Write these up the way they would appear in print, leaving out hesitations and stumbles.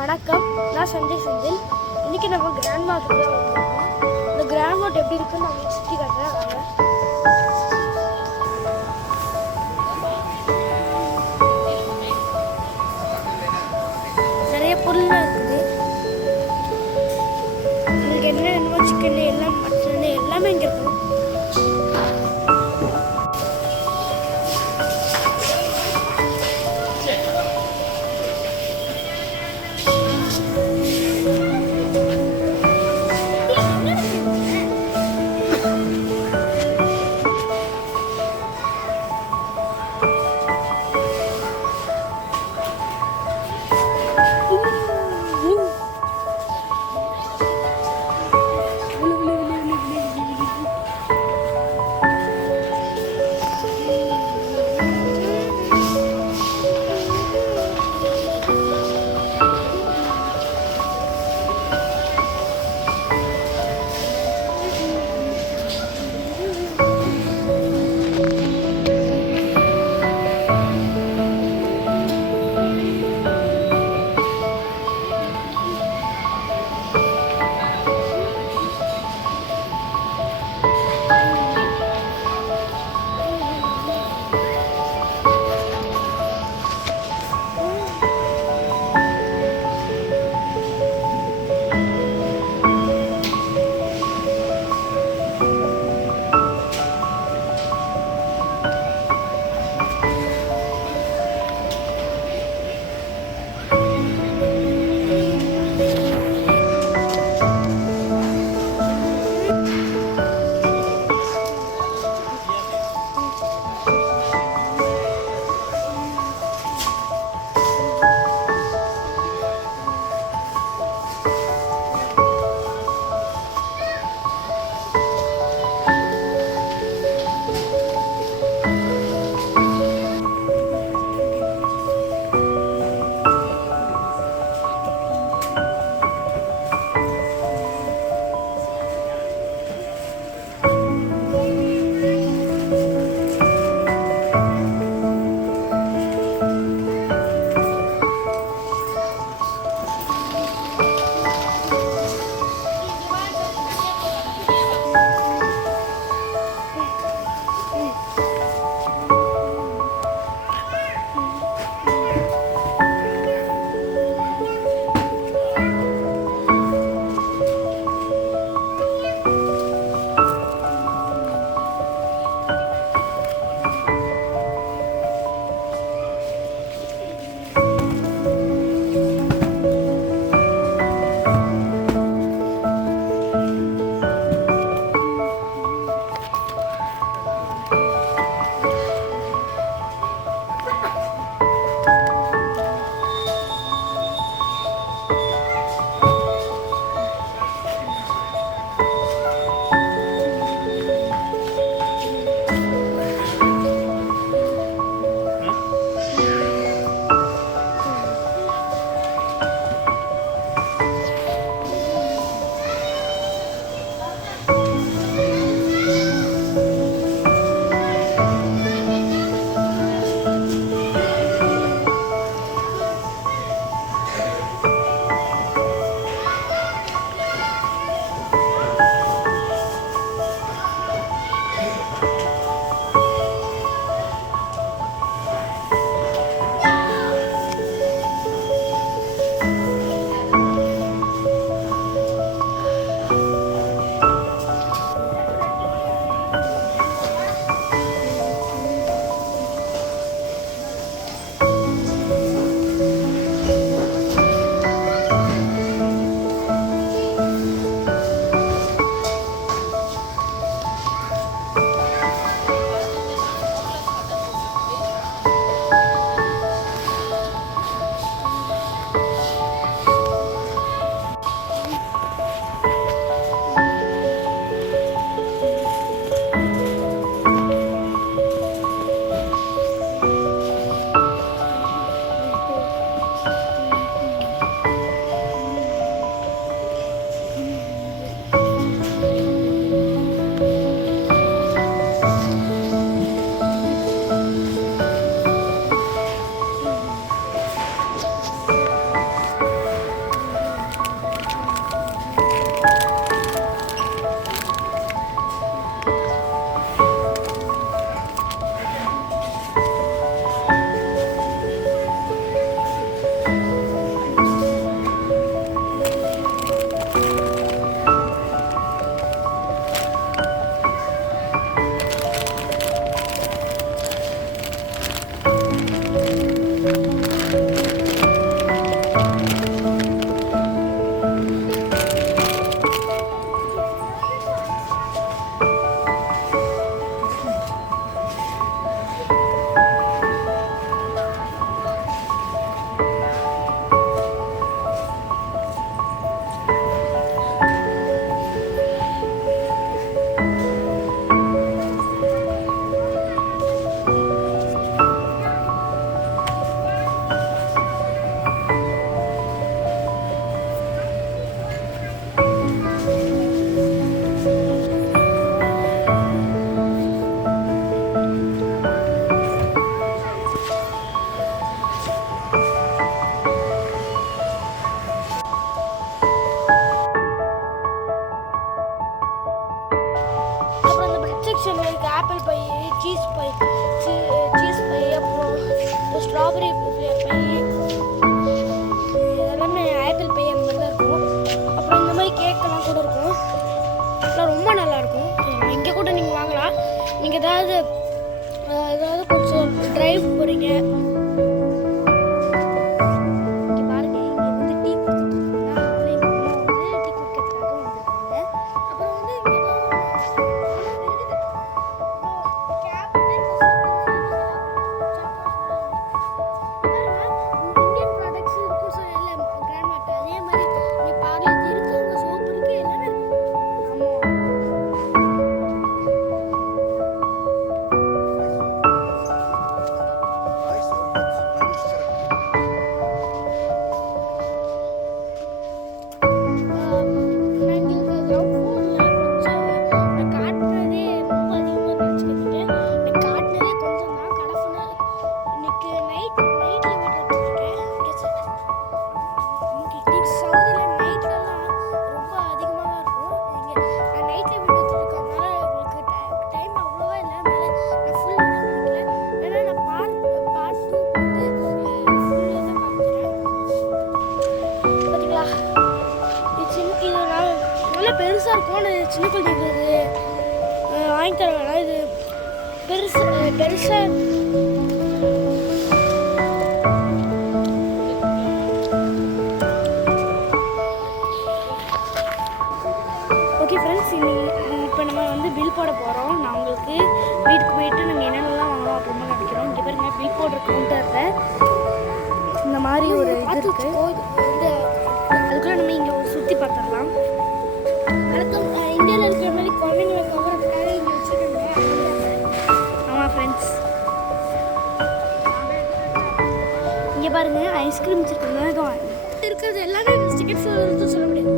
வணக்கம், நான் சஞ்சய் செந்தில். இன்னைக்கு நம்ம கிராண்ட் மார்க்கெட் தான் வந்திருக்கோம். இந்த கிராண்ட் மார்ட் எப்படி இருக்குன்னு நான் சுற்றி காட்டுறேன் வாங்க. நிறைய பொருள்லாம் இருக்குது. உங்களுக்கு என்ன வேணுமோ சிக்கன் எல்லாம் மட்டன் எல்லாமே இங்கே இருக்கும். ஸ்ட்ராபெரி பை, எல்லாமே ஆப்பிள் பை அந்த மாதிரி தான் இருக்கும். அப்புறம் இந்த மாதிரி கேக்கெல்லாம் கூட இருக்கும். அதெல்லாம் ரொம்ப நல்லாயிருக்கும். இங்கே கூட நீங்கள் வாங்கலாம். நீங்கள் ஏதாவது கொஞ்சம் ட்ரைவ் போகிறீங்க, இங்கே பாருங்கள், இங்கே வந்து டீ குடிச்சிட்ருக்காங்க. அதனால எங்கள் அம்மா வந்து டீ குடிக்கிறதுக்காக வந்திருக்காங்க. அப்புறம் வந்து இங்கே இந்தியன் ப்ராடக்ட்ஸ் இருக்கும் சொல்லல கிராண்ட் மார்ட், அதே மாதிரி இங்கே பார்லர் இருக்கு, உங்க சோப் இருக்கு, எல்லாமே இருக்கு. ஆமாம். பெருசாக இருக்கும். சின்ன குழந்தைங்களுக்கு வாங்கி தர வேணாம். இது பெருசாக ஓகே ஃப்ரெண்ட்ஸ், இப்போ நம்ம வந்து பில் போட போகிறோம். நான் உங்களுக்கு வீட்டுக்கு போயிட்டு நாங்கள் என்னென்னலாம் வாங்கலாம் அப்புறமா நினைக்கிறோம். இங்கே பாருங்க, பில் போடுற கவுண்டரில் இந்த மாதிரி ஒரு இது இருக்குது. அதுக்குள்ளே நம்ம இங்கே சுற்றி பார்த்துடலாம். இந்தியாவில் இருக்கிற மாதிரி குழந்தைங்களை கவரத்துக்காக இங்கே வச்சுருக்காங்க. ஆமாம் ஃப்ரெண்ட்ஸ், இங்கே பாருங்கள், ஐஸ்கிரீம் வச்சுருக்காங்க. இருக்கிறது எல்லாமே டிக்கெட்ஸ் சொல்ல முடியாது.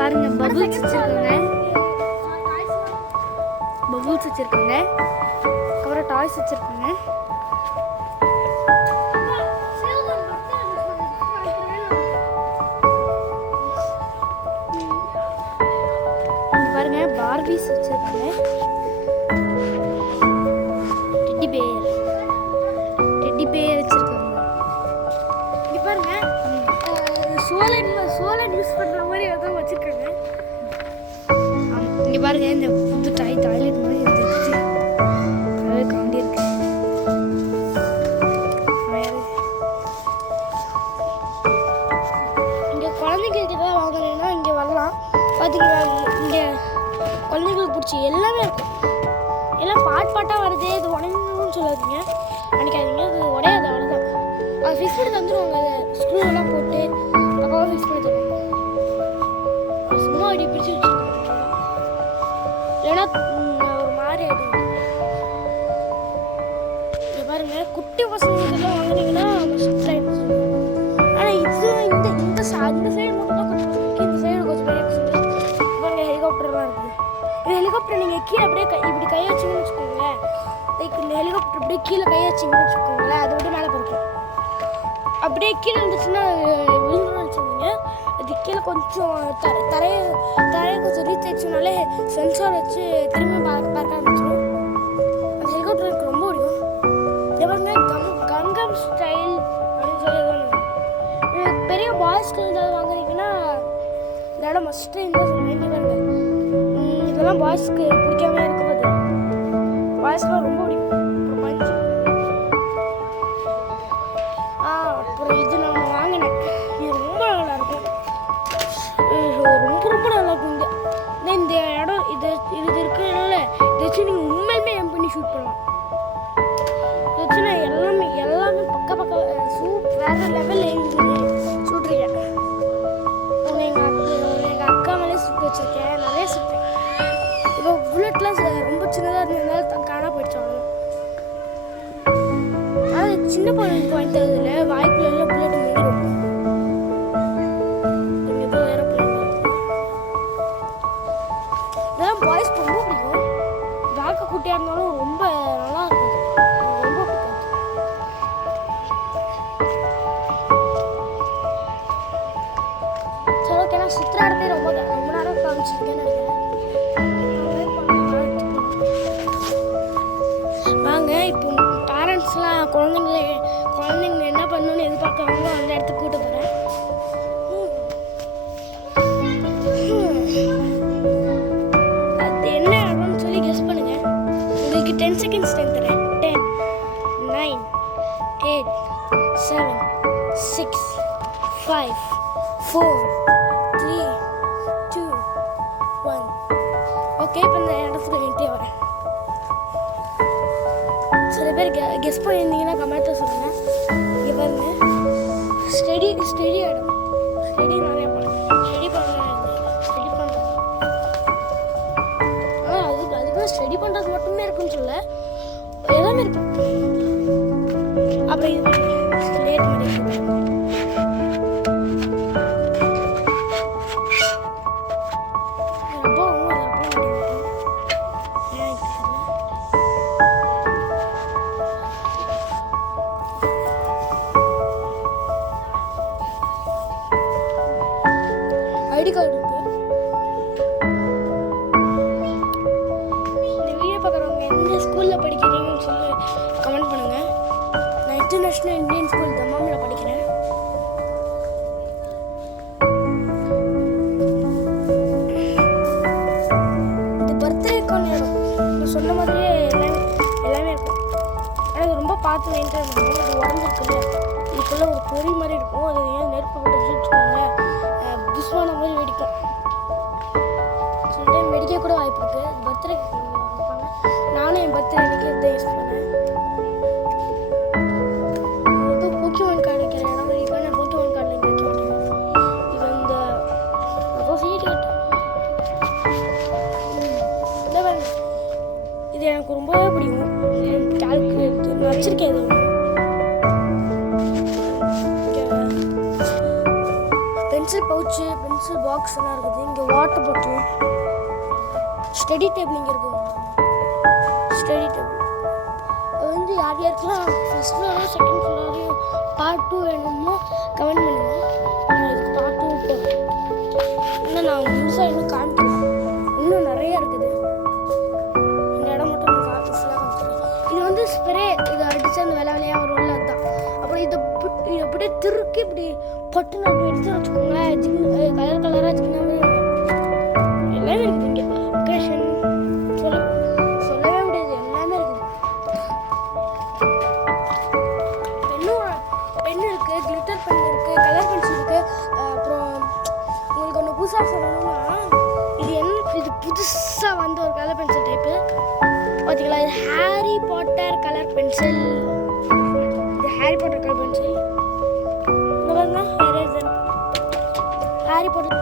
பாருங்க, பபுள்ஸ் வச்சுருக்காங்க, அப்புறம் டாய்ஸ் வச்சுருக்காங்க. பாருங்க, பார்பிஸ் வச்சிருக்காங்க, டெடி பேர் வச்சிருக்காங்க. இங்க பாருங்க, சோலன் யூஸ் பண்ற மாதிரி அதான் வச்சிருக்காங்க. இங்க பாருங்க, இந்த புது டாய்லெட் மாதிரி இருந்துச்சு, அதே காண்டி இருக்கு. இங்க குழந்தைங்களுக்கு ஏதாவது வாங்கலைன்னா இங்க வரலாம். பார்த்தீங்களா, இங்கே குழந்தைங்களுக்கு பிடிச்சி எல்லாமே இருக்கும். எல்லாம் பாட்டாக வருது, இது உடஞ்சிடும்னு சொல்லாதீங்க, நினைக்காதீங்க, அது உடையாது, அவ்வளோதான். அது ஃபிக்ஸ் பண்ணி தந்துடுவாங்க. அதை ஸ்க்ரூவெல்லாம் போட்டு பக்காவாக ஃபிக்ஸ் பண்ணி தருவாங்க. சும்மா அப்படி பிடிச்சி வச்சுருக்காங்க, இல்லைன்னா ஒரு மாதிரி ஆகிடுது. இங்கே பாருங்கள், குட்டி பசங்களுக்கெல்லாம் வாங்கினீங்கன்னா மஸ்ட் ஆகிடுச்சு. ஆனால் இது இந்த சைடு மட்டும் தான் கொஞ்சம், இந்த சைடு கொஞ்சம் பெரிய பசங்க. பாருங்கள், ஹெலிகாப்டர்லாம் இருக்குது. இந்த ஹெலிகாப்டர் நீங்கள் கீழே அப்படியே இப்படி கை வச்சிங்கன்னு வச்சுக்கோங்களேன். இந்த ஹெலிகாப்டர் அப்படியே கீழே கை வச்சிங்கன்னு வச்சுக்கோங்களேன், அதை விட மேலே பறக்கும். அப்படியே கீழே இருந்துச்சுன்னா விழுந்துன்னு வச்சுக்கோங்க. அது கீழே கொஞ்சம் தரையை கொஞ்சம் ரீச் ஆயிடுச்சுனாலே சென்சார் வச்சு திரும்பி பார்க்க ஆரம்பிச்சிடும். அந்த ஹெலிகாப்டர் எனக்கு ரொம்ப பிடிக்கும். இவங்க கங்கம் ஸ்டைல் அப்படின்னு சொல்லி பெரிய பாய்ஸ்க்கு ஏதாவது வாங்குறீங்கன்னா இந்த இடம் மஸ்ட்டு தான் சொல்லுவேன். இங்கே பாருங்க, இதெல்லாம் பாய்ஸ்க்கு பிடிக்காம இருக்கும்போது பாய்ஸ்க்குலாம் ரொம்ப பிடிக்கும். அப்புறம் மஞ்சள், அப்புறம் இது நான் வாங்கினேன், இது ரொம்ப நல்லாயிருக்கும், ரொம்ப நல்லாயிருக்கும். இந்த இடம் இது இருக்கிறதுனால இதை வச்சு நீங்கள் உண்மையுமே எம் பண்ணி ஷூட் பண்ணலாம். இதை வச்சு நான் எல்லாமே பக்க வேறு லெவலில் சுட்டுருக்கேன். எங்கள் அக்கா மேலே சுட்டு வச்சுருக்கேன், நிறைய சுட்டேன். இப்போ புல்லட்லாம் ரொம்ப சின்னதாக இருந்ததுனால காணா போயிடுச்சு, அவ்வளோ. ஆனால் சின்ன பொருளுக்கு வாங்கி தரதில்ல, வாய்ப்புல எல்லாம் புல்லட் முடியும். ஏதோ ஏரோப்ளேன் இதெல்லாம் பாய்ஸ் ரொம்ப பிடிக்கும். பேக்க குட்டியாக இருந்தாலும் ரொம்ப நல்லா இருக்கும், ரொம்ப பிடிக்கும். சரி, ஓகே, நான் சுற்றுற இடத்தையே ரொம்ப நேரம் காமிச்சிருக்கேன்னு நினைக்கிறேன். வாங்க இப்போ பேரண்ட்ஸ்லாம் குழந்தைங்க என்ன பண்ணணும்னு எதிர்பார்க்குறாங்க அந்த இடத்துக்கு கூட்டு போகிறேன். அது என்ன இடம்னு சொல்லி கெஸ் பண்ணுங்க. உங்களுக்கு 10 செகண்ட்ஸ் டைம் தரேன். 10, 9, 8, 7, 6, 5, 4, 3, 2, 1. ஓகே, இப்போ இந்த இடத்துக்கு வேண்டிய வரேன். சில பேர் கெஸ் பண்ணியிருந்தீங்கன்னா கமெண்ட்டில் சொல்லுங்கள். இங்கே பாருங்க, ஸ்டடி இடம். ஸ்டடி நிறைய பண்ணுறேன். ஸ்டடி பண்ணுறேன். ஆனால் அதுக்கு ஸ்டடி பண்ணுறது மட்டுமே இருக்குன்னு சொல்ல, எல்லாமே இருக்கு. அப்புறம் இது லேட் மாதிரி ஐடி கார்டு இருக்கு. இந்த வீடியோ பார்க்குறவங்க எந்த ஸ்கூலில் படிக்கிறீங்கன்னு சொல்லி கமெண்ட் பண்ணுங்கள். நான் இன்டர்நேஷ்னல் இந்தியன் ஸ்கூல் தம்மாமில் படிக்கிறேன். இந்த பர்த்டேக்கான இடம் நான் சொன்ன மாதிரியே எல்லாமே இருக்கும். ஆனால் அது ரொம்ப பார்த்து மெயின்டைன் பண்ணணும். அது உடஞ்சிருக்குல்ல, இதுக்குள்ளே ஒரு பொறி மாதிரி இருக்கும். அது ஏன் நெருப்பு போட்டு வச்சுக்கோங்க, புஷ்வான மாதிரி வெடிக்கும். சில டைம் வெடிக்க கூட வாய்ப்பு இருக்குது. பர்த்டே வைப்பாங்க. நானும் என் பர்த்டே அன்றைக்கி இதை யூஸ் பண்ணேன். இது போக்கிமான் கார்டு வைக்கிற இடம் மாதிரி இருக்கா. நான் போக்கிமான் கார்டில் இங்கே வைக்க மாட்டேன். இது இந்த இது எனக்கு ரொம்பவே பிடிக்கும். கால்குலேட்டர் நான் வச்சுருக்கேன். இது பென்சில் பவுச்சு, பென்சில் பாக்ஸ் எல்லாம் இருக்குது. இங்கே வாட்டர் பாட்டில், ஸ்டடி டேபிள் இங்கே இருக்குது. ஸ்டடி டேபிள் அது வந்து யார் யாருக்கெல்லாம் ஃபஸ்ட் ஃப்ளோரும் செகண்ட் ஃப்ளோரையும் பார்ட் 2 வேணுமோ கமெண்ட் பண்ணுங்கள். நான் இதுக்கு பார்ட் 2 விட்டேன். இன்னும் நான் முழுசாக இன்னும் காமிக்கல. இன்னும் நிறையா இருக்குது. இந்த இடம் மட்டும் எனக்கு ஆஃபீஸ்லாம் காமிச்சிருக்கேன். இது வந்து ஸ்ப்ரே, இதை அடித்து அந்த வெள்ளையாக ஒரு உள்ள தான். அப்புறம் இதை அப்படியே திருக்கி இப்படி பட்டுன்னு அப்படி எடுத்து வச்சுக்கோங்களேன். கலர் கலராக சின்ன மாதிரி எல்லாமே இருக்குது. இங்கே லொக்கேஷன் சொல்லவே முடியாது, எல்லாமே இருக்குது. பென் இருக்குது, கிளிட்டர் பென் இருக்குது, கலர் பென்சில் இருக்குது. அப்புறம் உங்களுக்கு ஒன்று புதுசாக சொல்லணும்னா, இது புதுசாக வந்த ஒரு கலர் பென்சில் டைப்பு பார்த்தீங்களா. இது ஹாரி பாட்டர் கலர் பென்சில். இது Harry Potter colour pencil. Harry Potter